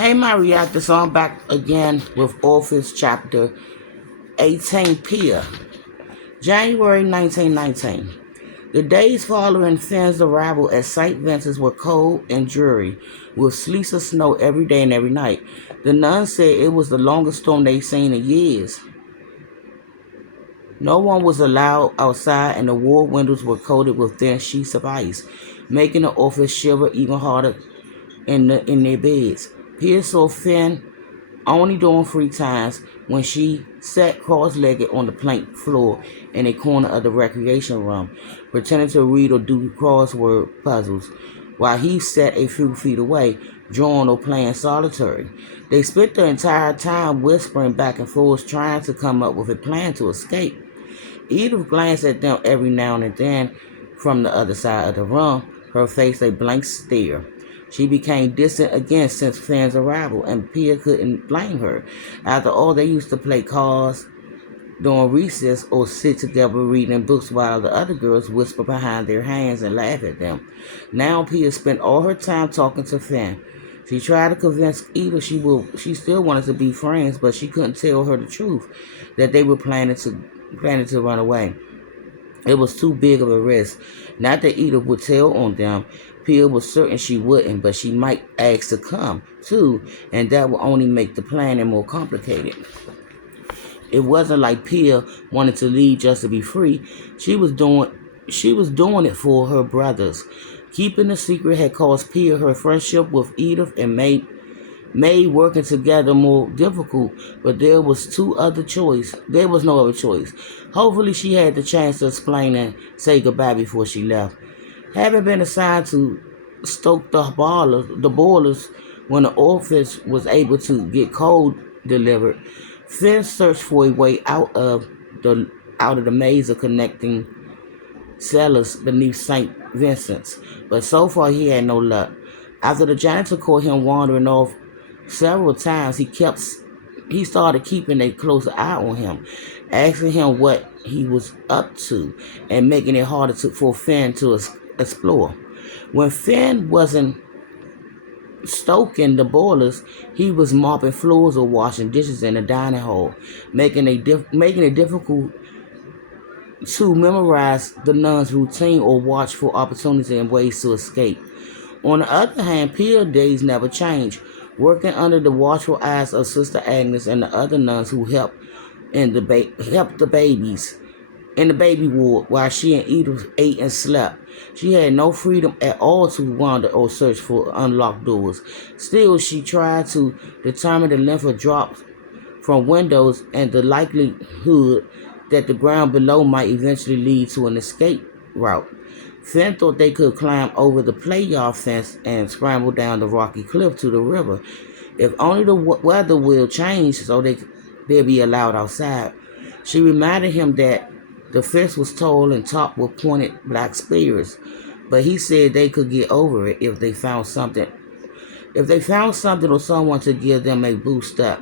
Hey, my reactor, so I'm back again with Orphan Chapter 18 Pia, January 1919. The days following Finn's arrival at St. Vincent's were cold and dreary, with sleets of snow every day and every night. The nuns said it was the longest storm they'd seen in years. No one was allowed outside, and the ward windows were coated with thin sheets of ice, making the orphans shiver even harder in their beds. Pia saw Finn only during free times when she sat cross-legged on the plank floor in a corner of the recreation room, pretending to read or do crossword puzzles, while he sat a few feet away, drawing or playing solitary. They spent the entire time whispering back and forth, trying to come up with a plan to escape. Edith glanced at them every now and then from the other side of the room, her face a blank stare. She became distant again since Finn's arrival, and Pia couldn't blame her. After all, they used to play cards during recess or sit together reading books while the other girls whispered behind their hands and laughed at them. Now Pia spent all her time talking to Finn. She tried to convince Edith she still wanted to be friends, but she couldn't tell her the truth that they were planning to run away. It was too big of a risk. Not that Edith would tell on them. Pia was certain she wouldn't, but she might ask to come, too, and that would only make the planning more complicated. It wasn't like Pia wanted to leave just to be free. She was doing it for her brothers. Keeping the secret had caused Pia her friendship with Edith and made working together more difficult, but there was no other choice. Hopefully she had the chance to explain and say goodbye before she left. Having been assigned to stoke the boilers when the office was able to get coal delivered, Finn searched for a way out of the maze of connecting cellars beneath St. Vincent's, but so far he had no luck. After the janitor caught him wandering off several times, he started keeping a closer eye on him, asking him what he was up to, and making it harder for Finn to explore. When Finn wasn't stoking the boilers, he was mopping floors or washing dishes in the dining hall, making it difficult to memorize the nuns' routine or watch for opportunities and ways to escape. On the other hand, Pia days never changed, working under the watchful eyes of Sister Agnes and the other nuns who helped the babies in the baby ward while she and Edith ate and slept. She had no freedom at all to wander or search for unlocked doors. Still, she tried to determine the length of drops from windows and the likelihood that the ground below might eventually lead to an escape route. Finn thought they could climb over the play yard fence and scramble down the rocky cliff to the river. If only the weather will change so they'll be allowed outside. She reminded him that the fence was tall and topped with pointed black spears, but he said they could get over it if they found something. If they found something or someone to give them a boost up.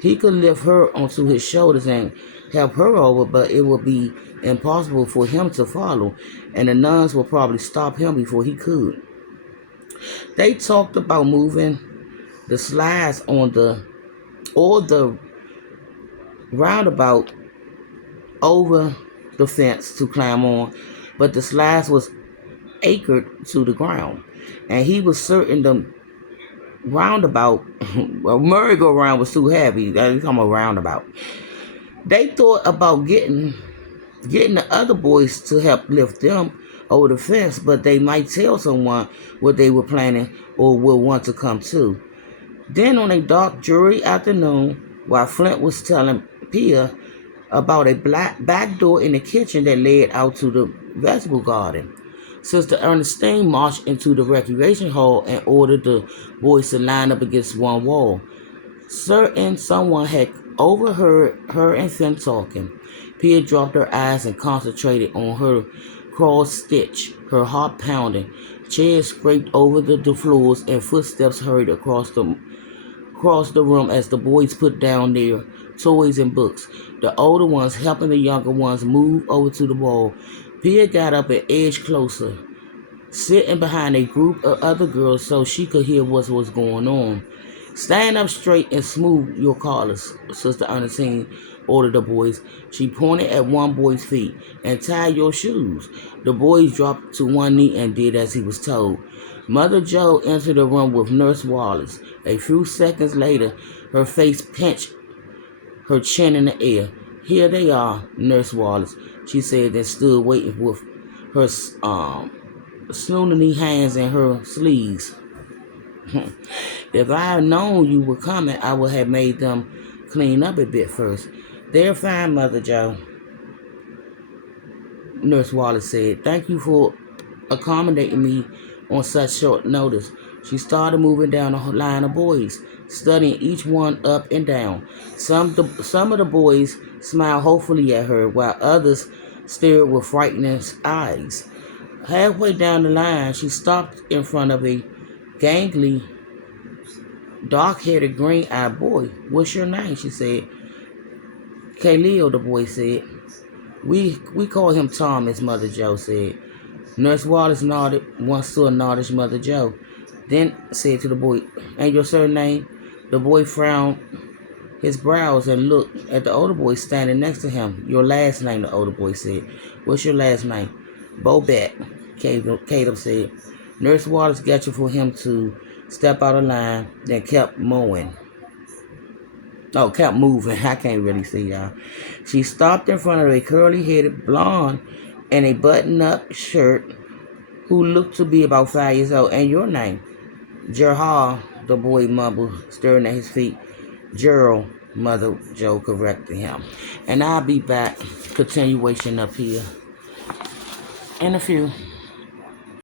He could lift her onto his shoulders and help her over, but it would be impossible for him to follow, and the nuns would probably stop him before he could. They talked about moving the slides or the roundabout over the fence to climb on, but the slides was anchored to the ground, and he was certain the roundabout, well, merry-go-round was too heavy. That's a roundabout. They thought about getting the other boys to help lift them over the fence, but they might tell someone what they were planning or will want to come too. Then on a dark, dreary afternoon, while Flint was telling Pia about a black back door in the kitchen that led out to the vegetable garden, Sister Ernestine marched into the recreation hall and ordered the boys to line up against one wall. Certain someone had overheard her and Finn talking. Pia dropped her eyes and concentrated on her cross stitch, her heart pounding. Chairs scraped over the floors and footsteps hurried across the room as the boys put down their toys and books, the older ones helping the younger ones move over to the wall. Pia got up and edged closer, sitting behind a group of other girls so she could hear what was going on. Stand up straight and smooth your collars, Sister Ernestine ordered the boys. She pointed at one boy's feet. And tie your shoes. The boys dropped to one knee and did as he was told. Mother Joe entered the room with Nurse Wallace. A few seconds later, her face pinched, her chin in the air. Here they are, Nurse Wallace, she said, and stood waiting with her snooty hands in her sleeves. If I had known you were coming, I would have made them clean up a bit first. They're fine, Mother Joe, Nurse Wallace said. Thank you for accommodating me on such short notice. She started moving down the line of boys, studying each one up and down. Some of the boys smiled hopefully at her, while others stared with frightened eyes. Halfway down the line, she stopped in front of a gangly, dark-headed, green-eyed boy. What's your name? She said. Khalil, the boy said. We call him Thomas, Mother Joe said. Nurse Wallace nodded once to acknowledge Mother Joe, then said to the boy, and your surname? The boy frowned his brows and looked at the older boy standing next to him. Your last name, the older boy said. What's your last name? Bobette, Caleb said. Nurse Wallace gestured for him to step out of line, then kept moving. Kept moving. I can't really see y'all. She stopped in front of a curly-headed blonde in a button-up shirt who looked to be about 5 years old. And your name? Gerhard, the boy mumbled, staring at his feet. Gerald, Mother Joe corrected him. And I'll be back. Continuation up here in a few.